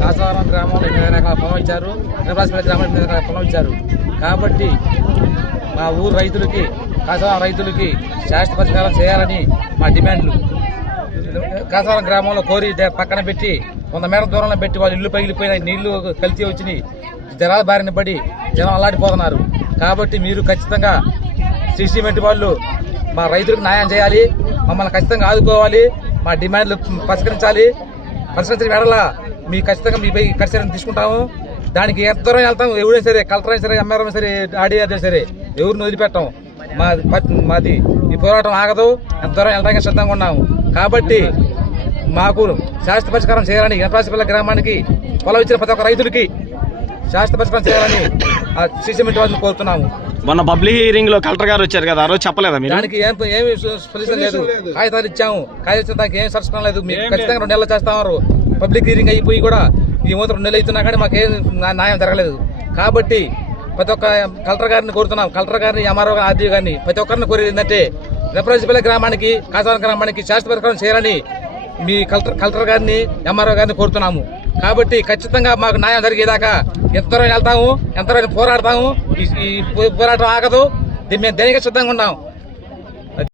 కాసవరం గ్రామంలో 8 రకాల పొలం ఇచ్చారు. నిరపరాజపల్లి గ్రామంలో 8 రకాల పొలం ఇచ్చారు. కాబట్టి మా ఊరు రైతులకి, కాసవరం రైతులకి శాశ్వత పరిష్కారం చేయాలని మా డిమాండ్లు. కాసవరం గ్రామంలో కోరి పక్కన పెట్టి 100 మీటర్ల దూరంలో పెట్టి వాళ్ళు ఇల్లు పగిలిపోయిన నీళ్లు కలిసి వచ్చి జనాల బారిన పడి జనం అల్లాడిపోతున్నారు. కాబట్టి మీరు ఖచ్చితంగా సిమెంట్ వాళ్ళు మా రైతులకు న్యాయం చేయాలి, మమ్మల్ని ఖచ్చితంగా ఆదుకోవాలి, మా డిమాండ్లు పరిష్కరించాలి. పరిష్కరించిన వేళ మీ ఖచ్చితంగా మీపై ఖచ్చితంగా తీసుకుంటాము. దానికి ఎంత దూరం వెళ్తాం, ఎవరైనా సరే, కలెక్టర్ అయినా సరే, ఎంఆర్ఓ సరే, ఆర్డీ అయినా సరే, ఎవరిని వదిలిపెట్టాం. మాది ఈ పోరాటం ఆగదు, ఎంత దూరం వెళ్ళడానికి సిద్ధంగా ఉన్నాము. కాబట్టి మాకు శాశ్వత పరిష్కారం చేయాలని, నిరపరాజపల్లి గ్రామానికి పొలం ఇచ్చిన ప్రతి ఒక్క రైతులకి శాశ్వత పరిష్కారం చేయాలని సిమెంట్ వాళ్ళని కోరుతున్నాము. మొన్న పబ్లిక్ హీరింగ్ లో కలెక్టర్ గారు వచ్చారు కదా, ఆ రోజు చెప్పలేదా మీరు? దానికి ఏమి సొల్యూషన్ లేదు. కాగితాలు ఇచ్చాము, కాగితం దానికి ఏం సర్చకం లేదు. మీరు ఖచ్చితంగా 2 నెలలు చేస్తామన్నారు. పబ్లిక్ హీరింగ్ అయిపోయి కూడా ఈ మూత 2 నెలలు అవుతున్నా కానీ మాకేం న్యాయం జరగలేదు. కాబట్టి ప్రతి ఒక్క కలెక్టర్ గారిని కోరుతున్నాం, కలెక్టర్ గారిని, ఎంఆర్ఓ ఆర్డీ గారిని, ప్రతి ఒక్కరిని కోరేది ఏంటంటే నిరపరాజపల్లి గ్రామానికి, కాసవరం గ్రామానికి శాశ్వత పరిష్కారం చేయాలని మీ కలెక్టర్ గారిని, ఎంఆర్ఓ గారిని కోరుతున్నాము. కాబట్టి ఖచ్చితంగా మాకు న్యాయం జరిగేదాకా ఎంత దూరం వెళ్తాము, ఎంత దూరం పోరాడతాము. ఈ పోరాటం ఆగదు. మేము దేనికే సిద్ధంగా ఉన్నాం.